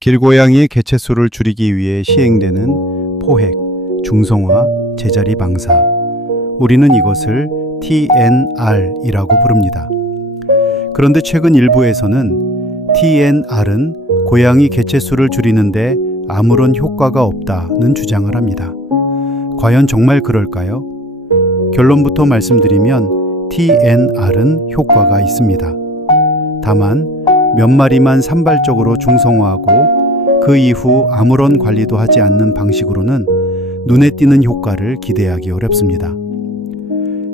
길고양이의 개체수를 줄이기 위해 시행되는 포획, 중성화, 제자리 방사. 우리는 이것을 TNR이라고 부릅니다. 그런데 최근 일부에서는 TNR은 고양이 개체수를 줄이는데 아무런 효과가 없다는 주장을 합니다. 과연 정말 그럴까요? 결론부터 말씀드리면 TNR은 효과가 있습니다. 다만 몇 마리만 산발적으로 중성화하고 그 이후 아무런 관리도 하지 않는 방식으로는 눈에 띄는 효과를 기대하기 어렵습니다.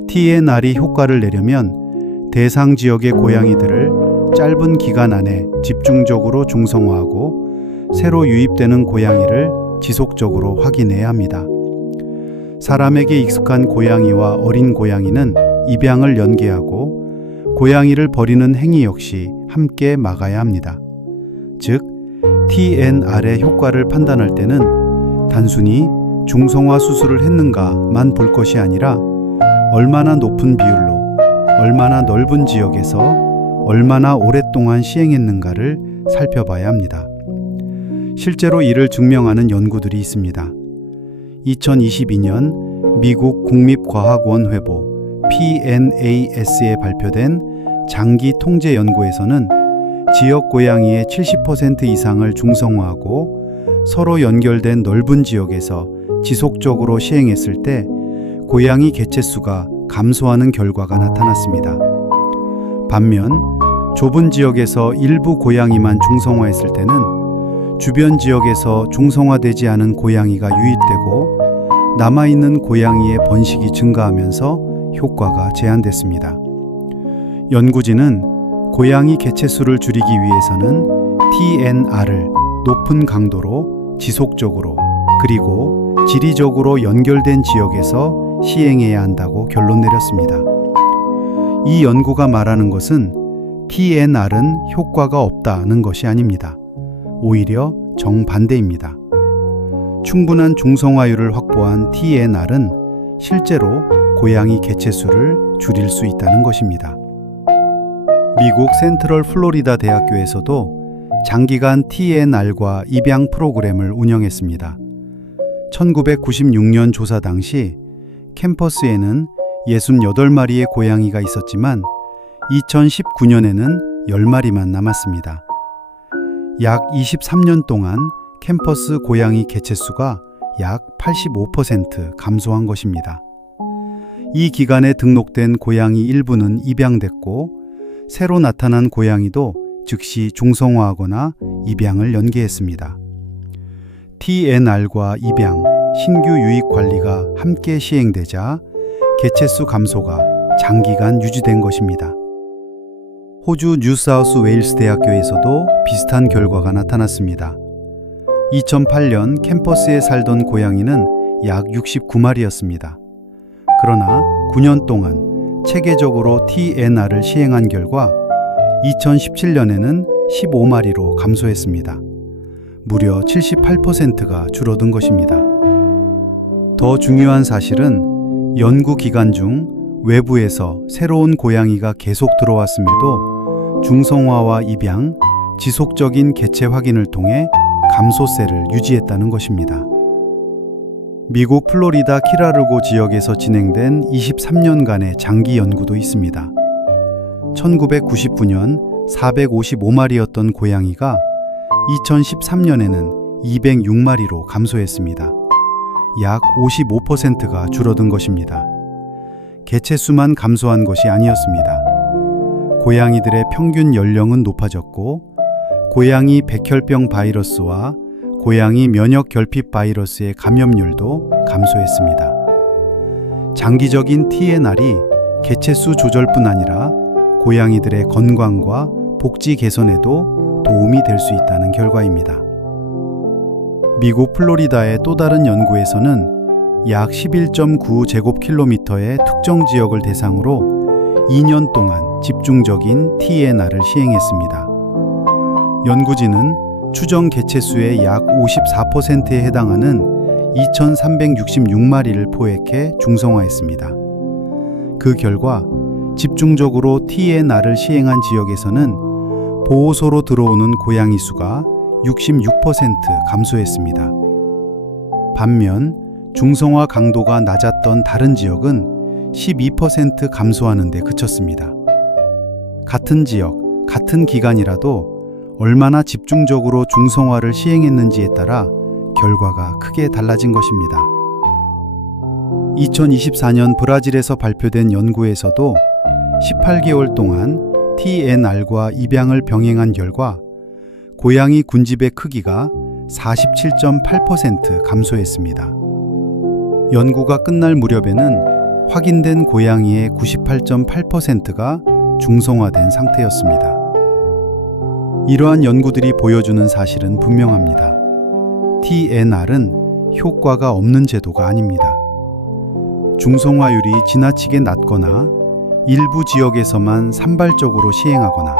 TNR이 효과를 내려면 대상 지역의 고양이들을 짧은 기간 안에 집중적으로 중성화하고 새로 유입되는 고양이를 지속적으로 확인해야 합니다. 사람에게 익숙한 고양이와 어린 고양이는 입양을 연계하고 고양이를 버리는 행위 역시 함께 막아야 합니다. 즉, TNR의 효과를 판단할 때는 단순히 중성화 수술을 했는가만 볼 것이 아니라 얼마나 높은 비율로, 얼마나 넓은 지역에서 얼마나 오랫동안 시행했는가를 살펴봐야 합니다. 실제로 이를 증명하는 연구들이 있습니다. 2022년 미국 국립과학원회보 PNAS에 발표된 장기 통제 연구에서는 지역 고양이의 70% 이상을 중성화하고 서로 연결된 넓은 지역에서 지속적으로 시행했을 때 고양이 개체수가 감소하는 결과가 나타났습니다. 반면 좁은 지역에서 일부 고양이만 중성화했을 때는 주변 지역에서 중성화되지 않은 고양이가 유입되고 남아있는 고양이의 번식이 증가하면서 효과가 제한됐습니다. 연구진은 고양이 개체수를 줄이기 위해서는 TNR을 높은 강도로 지속적으로 그리고 지리적으로 연결된 지역에서 시행해야 한다고 결론 내렸습니다. 이 연구가 말하는 것은 TNR은 효과가 없다는 것이 아닙니다. 오히려 정반대입니다. 충분한 중성화율을 확보한 TNR은 실제로 고양이 개체수를 줄일 수 있다는 것입니다. 미국 센트럴 플로리다 대학교에서도 장기간 TNR과 입양 프로그램을 운영했습니다. 1996년 조사 당시 캠퍼스에는 68마리의 고양이가 있었지만 2019년에는 10마리만 남았습니다. 약 23년 동안 캠퍼스 고양이 개체수가 약 85% 감소한 것입니다. 이 기간에 등록된 고양이 일부는 입양됐고 새로 나타난 고양이도 즉시 중성화하거나 입양을 연계했습니다. TNR과 입양, 신규 유입 관리가 함께 시행되자 개체수 감소가 장기간 유지된 것입니다. 호주 뉴사우스 웨일스 대학교에서도 비슷한 결과가 나타났습니다. 2008년 캠퍼스에 살던 고양이는 약 69마리였습니다. 그러나 9년 동안 체계적으로 TNR을 시행한 결과 2017년에는 15마리로 감소했습니다. 무려 78%가 줄어든 것입니다. 더 중요한 사실은 연구 기간 중 외부에서 새로운 고양이가 계속 들어왔음에도 중성화와 입양, 지속적인 개체 확인을 통해 감소세를 유지했다는 것입니다. 미국 플로리다 키라르고 지역에서 진행된 23년간의 장기 연구도 있습니다. 1999년 455마리였던 고양이가 2013년에는 206마리로 감소했습니다. 약 55%가 줄어든 것입니다. 개체수만 감소한 것이 아니었습니다. 고양이들의 평균 연령은 높아졌고 고양이 백혈병 바이러스와 고양이 면역 결핍 바이러스의 감염률도 감소했습니다. 장기적인 TNR이 개체수 조절뿐 아니라 고양이들의 건강과 복지 개선에도 도움이 될 수 있다는 결과입니다. 미국 플로리다의 또 다른 연구에서는 약 11.9제곱킬로미터의 특정 지역을 대상으로 2년 동안 집중적인 TNR을 시행했습니다. 연구진은 추정 개체수의 약 54%에 해당하는 2,366마리를 포획해 중성화했습니다. 그 결과 집중적으로 TNR을 시행한 지역에서는 보호소로 들어오는 고양이 수가 66% 감소했습니다. 반면 중성화 강도가 낮았던 다른 지역은 12% 감소하는 데 그쳤습니다. 같은 지역, 같은 기간이라도 얼마나 집중적으로 중성화를 시행했는지에 따라 결과가 크게 달라진 것입니다. 2024년 브라질에서 발표된 연구에서도 18개월 동안 TNR과 입양을 병행한 결과 고양이 군집의 크기가 47.8% 감소했습니다. 연구가 끝날 무렵에는 확인된 고양이의 98.8%가 중성화된 상태였습니다. 이러한 연구들이 보여주는 사실은 분명합니다. TNR은 효과가 없는 제도가 아닙니다. 중성화율이 지나치게 낮거나 일부 지역에서만 산발적으로 시행하거나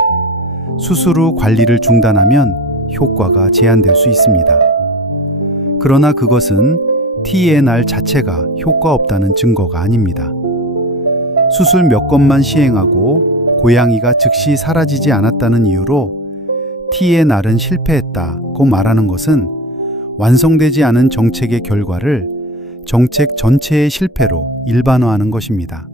수술 후 관리를 중단하면 효과가 제한될 수 있습니다. 그러나 그것은 TNR 자체가 효과 없다는 증거가 아닙니다. 수술 몇 건만 시행하고 고양이가 즉시 사라지지 않았다는 이유로 TNR은 실패했다고 말하는 것은 완성되지 않은 정책의 결과를 정책 전체의 실패로 일반화하는 것입니다.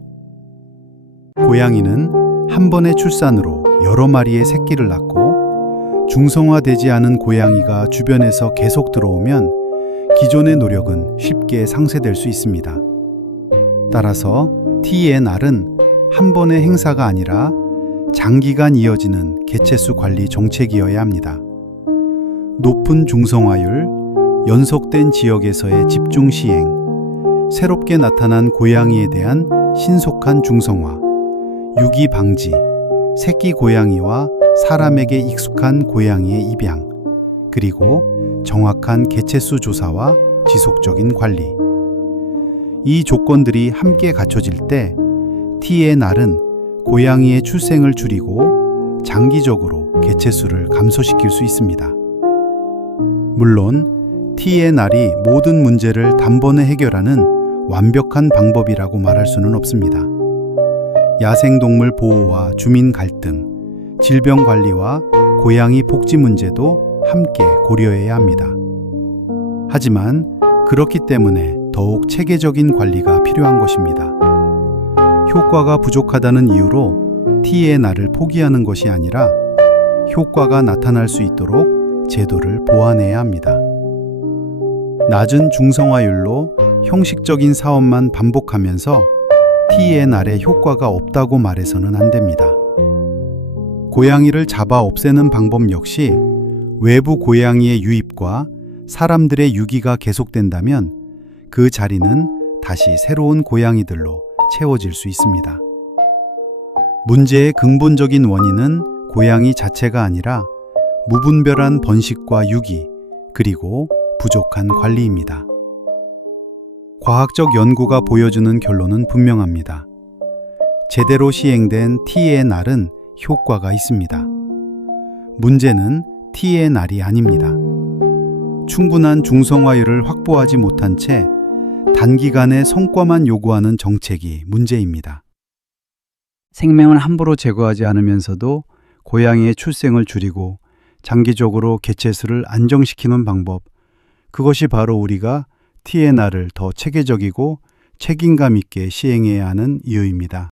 고양이는 한 번의 출산으로 여러 마리의 새끼를 낳고 중성화되지 않은 고양이가 주변에서 계속 들어오면 기존의 노력은 쉽게 상쇄될 수 있습니다. 따라서 TNR은 한 번의 행사가 아니라 장기간 이어지는 개체수 관리 정책이어야 합니다. 높은 중성화율, 연속된 지역에서의 집중 시행, 새롭게 나타난 고양이에 대한 신속한 중성화, 유기 방지, 새끼 고양이와 사람에게 익숙한 고양이의 입양, 그리고 정확한 개체수 조사와 지속적인 관리. 이 조건들이 함께 갖춰질 때 TNR은 고양이의 출생을 줄이고 장기적으로 개체수를 감소시킬 수 있습니다. 물론 TNR이 모든 문제를 단번에 해결하는 완벽한 방법이라고 말할 수는 없습니다. 야생동물 보호와 주민 갈등, 질병 관리와 고양이 복지 문제도 함께 고려해야 합니다. 하지만 그렇기 때문에 더욱 체계적인 관리가 필요한 것입니다. 효과가 부족하다는 이유로 TNR을 포기하는 것이 아니라 효과가 나타날 수 있도록 제도를 보완해야 합니다. 낮은 중성화율로 형식적인 사업만 반복하면서 TNR의 효과가 없다고 말해서는 안 됩니다. 고양이를 잡아 없애는 방법 역시 외부 고양이의 유입과 사람들의 유기가 계속된다면 그 자리는 다시 새로운 고양이들로 채워질 수 있습니다. 문제의 근본적인 원인은 고양이 자체가 아니라 무분별한 번식과 유기, 그리고 부족한 관리입니다. 과학적 연구가 보여주는 결론은 분명합니다. 제대로 시행된 TNR은 효과가 있습니다. 문제는 TNR이 아닙니다. 충분한 중성화율을 확보하지 못한 채 단기간에 성과만 요구하는 정책이 문제입니다. 생명은 함부로 제거하지 않으면서도 고양이의 출생을 줄이고 장기적으로 개체수를 안정시키는 방법, 그것이 바로 우리가 TNR을 더 체계적이고 책임감 있게 시행해야 하는 이유입니다.